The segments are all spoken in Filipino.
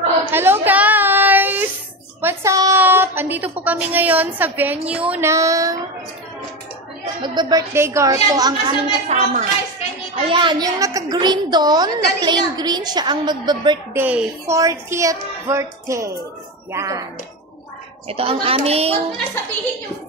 Hello guys! What's up? Andito po kami ngayon sa venue ng magba-birthday girl po ang aming kasama. Ayan, yung naka-green doon, na plain green siya ang magba-birthday. 40th birthday. Yan. Ito ang aming... Huwag mo na sabihin yung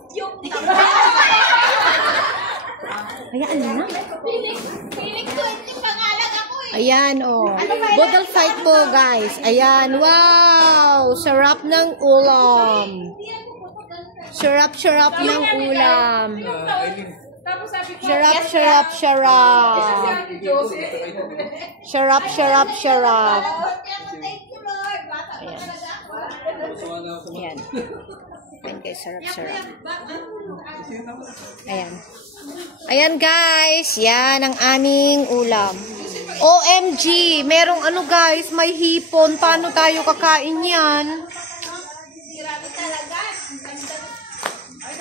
Ayan na. Pinig ko, yung pangalan ako eh. Ayan, oh. Budal fight po, guys. Ayan, wow! Sarap ng ulam. Sarap ng ulam. Sarap. Sarap. Ayan. Ayan. Ayan guys, sarap. Ayan. Ayan guys, yan ang aming ulam. OMG, merong ano guys, may hipon. Paano tayo kakain yan?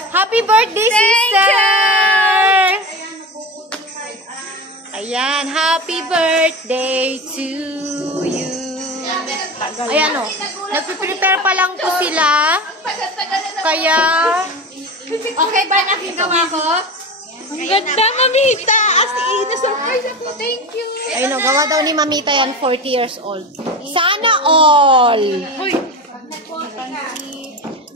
Happy birthday, sister! Ayan, happy birthday to you. Ayan o, nagpiprepare pa lang po sila. Kaya, Okay ba nakagawa ko? Ang ganda, Mamita! As in, na-surprise ako. Thank you. ayun o, gawa daw ni Mamita yan, 40 years old. Sana all!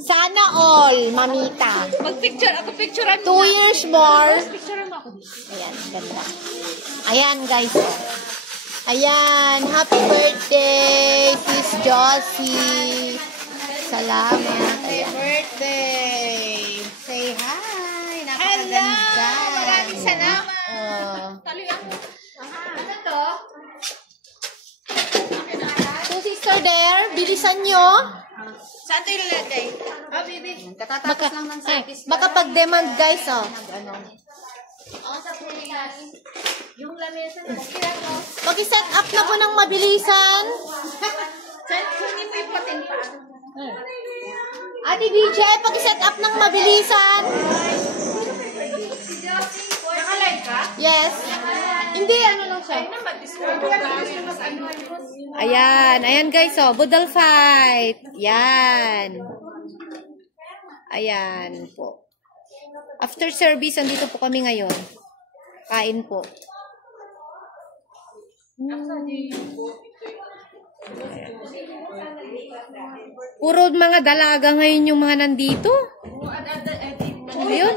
Sana all, Mamita. Mag-picture ako, picturean 2 years more. Picturean mo ako. Ayan, ganda. Ayan, guys. Ayan, happy birthday, Sis Josie. Salamat. Ayan. Birthday! Say hi. Hello! Napakaganda. Maraming salamat! Oh. Taluyan mo. Ano to? So, sister there, bilisan nyo. Saan ito ilalagay? Baby. Katatapos lang ng service. Baka pag-demand, guys, oh. Ako sa pulilan. Yung lamesa na kailan mo. Pag-set up na po ng mabilisan. Kunin mo yung potin pa. Ate DJ, pag-set up ng mabilisan. Nakalive ka? Yes. Hindi, ano lang siya. Ayan guys, oh, budal fight. Yan. Ayan po. After service, andito po kami ngayon. Kain po. Puro mga dalaga ngayon yung mga nandito. Ayun.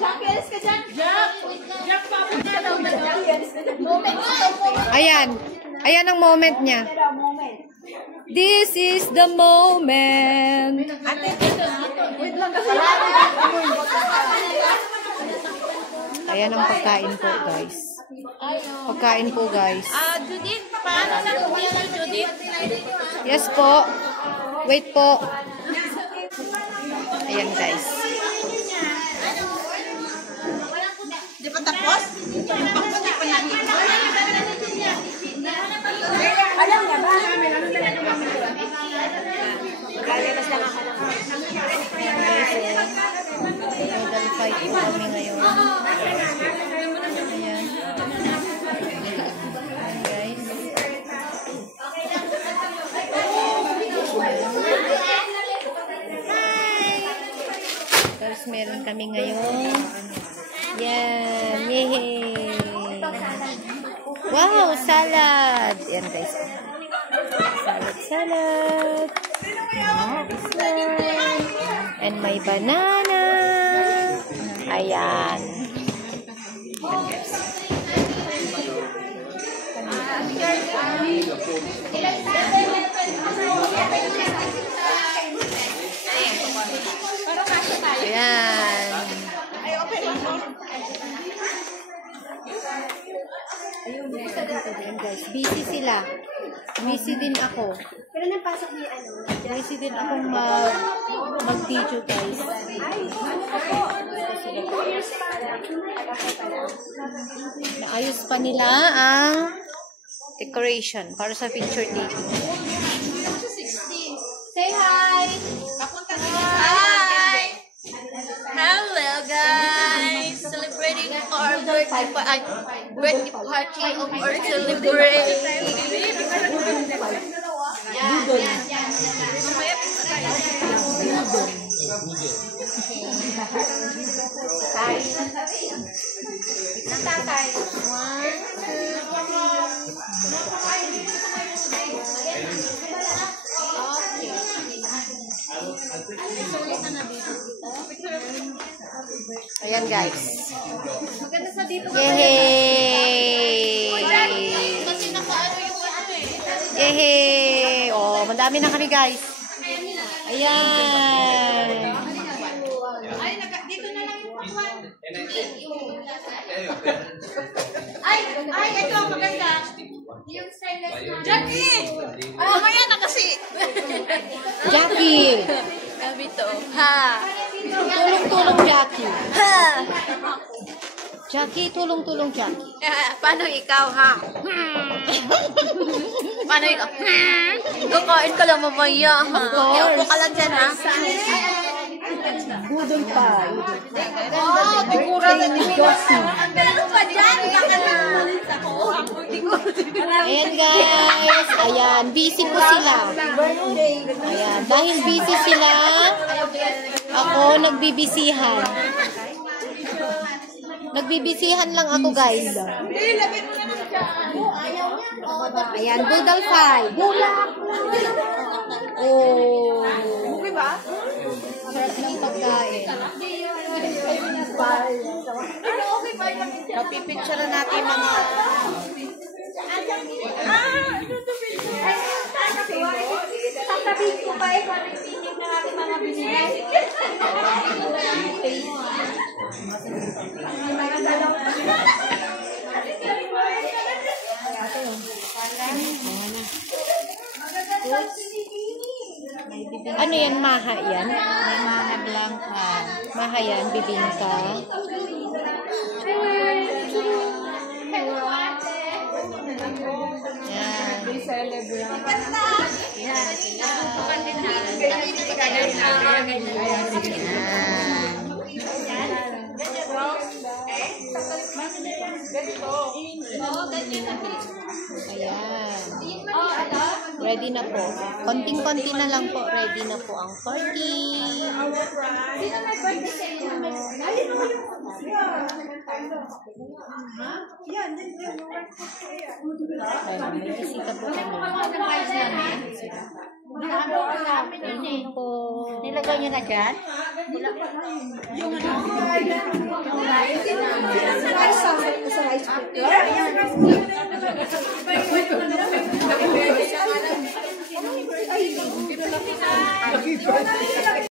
Ayan. Ayan ang moment niya. This is the moment. Ayan ang pagkain po, guys. Pagkain po, guys. Judith, paano na kuya ng Judith? Yes po. Wait po. Ayan, guys. Di ba tapos? Bakit di pa nakita? Alam niya ba? Lalabas lang ako ng Medal fight po kami ngayon. Ayan. Ayan, guys. Tapos meron kami ngayon. Yan. Yay! Wow! Salad! Yan, guys. Salad. This one. And may banana. Ayan. Yan, guys. Ayan. Ayan, guys. Busy sila. Busy din ako. Busy din akong mag-video, guys. Naayos pa nila ang decoration para sa picture taking. Say hi! Hi! Hello guys! Celebrating our birthday party of our celebrate. Yan. Tatay. Ng tatay. 1, 2, 3. Ayan guys. Maganda sa dito. Yehey! Kasi nakaano yung ano eh. Yehey! Oh, madami na kami guys. Ayan. Ay, dito na lang yung pakwan. Ay, ito, maganda. Yung stainless na. Jackie! Mamaya na kasi. Jackie! Sabi to. Ha! Tulong-tulong Jackie. Ha! Jackie, tulong-tulong Jackie. Paano ikaw, ha? Paano ikaw? Kakain ka lang mamaya, ha? Iupo ka lang dyan, ha? Budol pa. Oh, tigura na ni Josie. Ano pa dyan? Ayan guys. Ayan, busy po sila. Ayan, dahil busy sila, ako nagbibisihan. Nagbibisihan lang ako guys. Ayan, budol five. Oh. Okay ba? Sarap ng pagkain. Napipicture na natin mga sasabihin ko pa eh, kung pinig na natin mga binigay. ano yan, maha yan? May mga blanca. Maha yan, bibingka. Yan. Ayan. Ready na po. Konting-konti na lang po. Ready na po ang turkey. Ayan, may bisita po kami. Ayan po. Nilagay niyo na dyan?